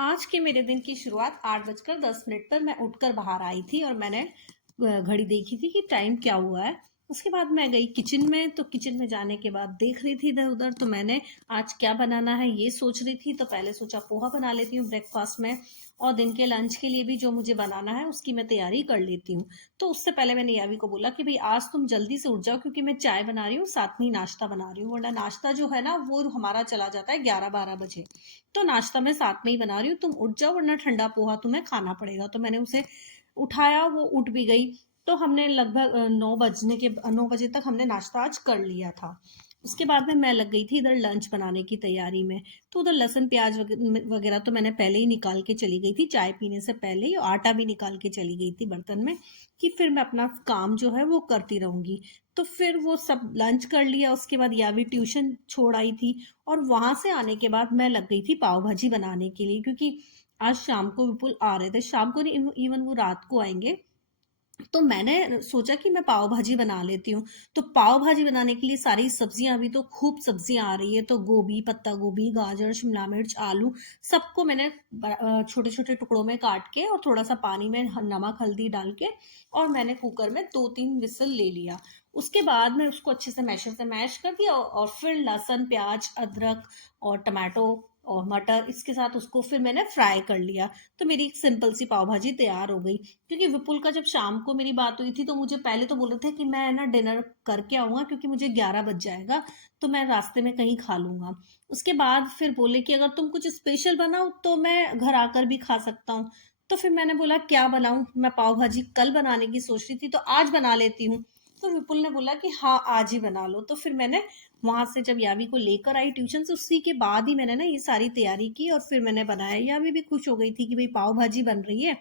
आज के मेरे दिन की शुरुआत 8:10 पर मैं उठकर बाहर आई थी और मैंने घड़ी देखी थी कि टाइम क्या हुआ है। उसके बाद मैं गई किचन में, तो किचन में जाने के बाद देख रही थी इधर उधर, तो मैंने आज क्या बनाना है ये सोच रही थी। तो पहले सोचा पोहा बना लेती हूँ ब्रेकफास्ट में, और दिन के लंच के लिए भी जो मुझे बनाना है उसकी मैं तैयारी कर लेती हूँ। तो उससे पहले मैंने यावी को बोला कि भाई आज तुम जल्दी से उठ जाओ, क्योंकि मैं चाय बना रही हूँ, साथ में ही नाश्ता बना रही हूँ, वरना नाश्ता जो है ना वो हमारा चला जाता है 11-12 बजे। तो नाश्ता मैं साथ में ही बना रही हूँ, तुम उठ जाओ वरना ठंडा पोहा तुम्हें खाना पड़ेगा। तो मैंने उसे उठाया, वो उठ भी गई। तो हमने लगभग 9 बजे तक हमने नाश्ता आज कर लिया था। उसके बाद में मैं लग गई थी इधर लंच बनाने की तैयारी में। तो उधर लहसुन प्याज वगैरह तो मैंने पहले ही निकाल के चली गई थी, चाय पीने से पहले ही, और आटा भी निकाल के चली गई थी बर्तन में, कि फिर मैं अपना काम जो है वो करती रहूंगी। तो फिर वो सब लंच कर लिया, उसके बाद यावी ट्यूशन छोड़ आई थी। और वहां से आने के बाद मैं लग गई थी पाव भाजी बनाने के लिए, क्योंकि आज शाम को विपुल आ रहे थे, शाम को नहीं, इवन वो रात को आएंगे। तो मैंने सोचा कि मैं पाव भाजी बना लेती हूँ। तो पाव भाजी बनाने के लिए सारी सब्जियां, अभी तो खूब सब्जियां आ रही है, तो गोभी, पत्ता गोभी, गाजर, शिमला मिर्च, आलू, सबको मैंने छोटे छोटे टुकड़ों में काट के और थोड़ा सा पानी में नमक हल्दी डाल के, और मैंने कुकर में 2-3 विसल ले लिया। उसके बाद मैं उसको अच्छे से मैशर से मैश कर दिया, और फिर लहसुन प्याज अदरक और टमाटो और मटर, इसके साथ उसको फिर मैंने फ्राई कर लिया। तो मेरी एक सिंपल सी पाव भाजी तैयार हो गई। क्योंकि विपुल का जब शाम को मेरी बात हुई थी, तो मुझे पहले तो बोल रहे थे कि मैं ना डिनर करके आऊंगा, क्योंकि मुझे 11 बज जाएगा, तो मैं रास्ते में कहीं खा लूंगा। उसके बाद फिर बोले कि अगर तुम कुछ स्पेशल बनाओ तो मैं घर आकर भी खा सकता हूँ। तो फिर मैंने बोला क्या बनाऊं, मैं पाव भाजी कल बनाने की सोच रही थी, तो आज बना लेती हूँ। तो विपुल ने बोला कि हाँ आज ही बना लो। तो फिर मैंने वहां से जब यावी को लेकर आई ट्यूशन से, उसी के बाद ही मैंने ना ये सारी तैयारी की, और फिर मैंने बनाया। यावी भी खुश हो गई थी कि भाई पाव भाजी बन रही है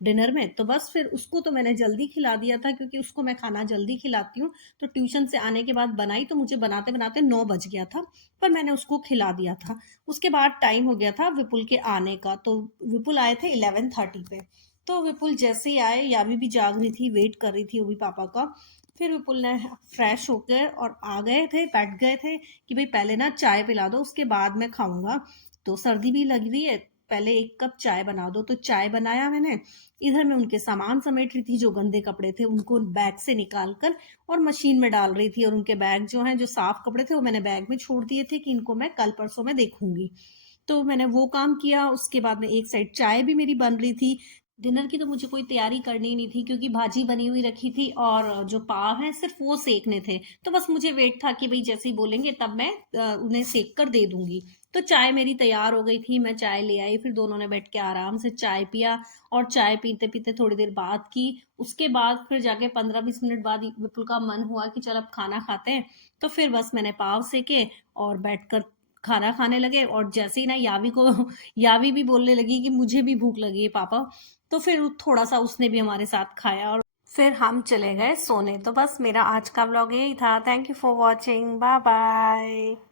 डिनर में। तो बस फिर उसको तो मैंने जल्दी खिला दिया था, क्योंकि उसको मैं खाना जल्दी खिलाती हूँ। तो ट्यूशन से आने के बाद बनाई, तो मुझे बनाते बनाते 9 बज गया था, पर मैंने उसको खिला दिया था। उसके बाद टाइम हो गया था विपुल के आने का। तो विपुल आए थे 11:30 पे। तो विपुल जैसे ही आए, यावी भी जाग रही थी, वेट कर रही थी वो भी पापा का। फिर विपुल ने फ्रेश होकर और आ गए थे, बैठ गए थे कि भाई पहले ना चाय पिला दो, उसके बाद मैं खाऊंगा। तो सर्दी भी लग रही है, पहले 1 कप चाय बना दो। तो चाय बनाया मैंने। इधर मैं उनके सामान समेट रही थी, जो गंदे कपड़े थे उनको बैग से निकाल कर और मशीन में डाल रही थी। और उनके बैग जो हैं, जो साफ कपड़े थे, वो मैंने बैग में छोड़ दिए थे कि इनको मैं कल परसों में देखूंगी। तो मैंने वो काम किया। उसके बाद में एक साइड चाय भी मेरी बन रही थी। डिनर की तो मुझे कोई तैयारी करनी ही नहीं थी, क्योंकि भाजी बनी हुई रखी थी, और जो पाव हैं सिर्फ वो सेकने थे। तो बस मुझे वेट था कि भाई जैसे ही बोलेंगे तब मैं उन्हें सेक कर दे दूंगी। तो चाय मेरी तैयार हो गई थी, मैं चाय ले आई, फिर दोनों ने बैठ के आराम से चाय पिया। और चाय पीते पीते थोड़ी देर बात की। उसके बाद फिर जाके 15-20 मिनट बाद विपुल का मन हुआ कि चल अब खाना खाते हैं। तो फिर बस मैंने पाव सेके और बैठकर खाना खाने लगे। और जैसे ही ना यावी को यावी भी बोलने लगी कि मुझे भी भूख लगी है पापा। तो फिर थोड़ा सा उसने भी हमारे साथ खाया, और फिर हम चले गए सोने। तो बस मेरा आज का व्लॉग यही था। Thank you for watching, bye bye.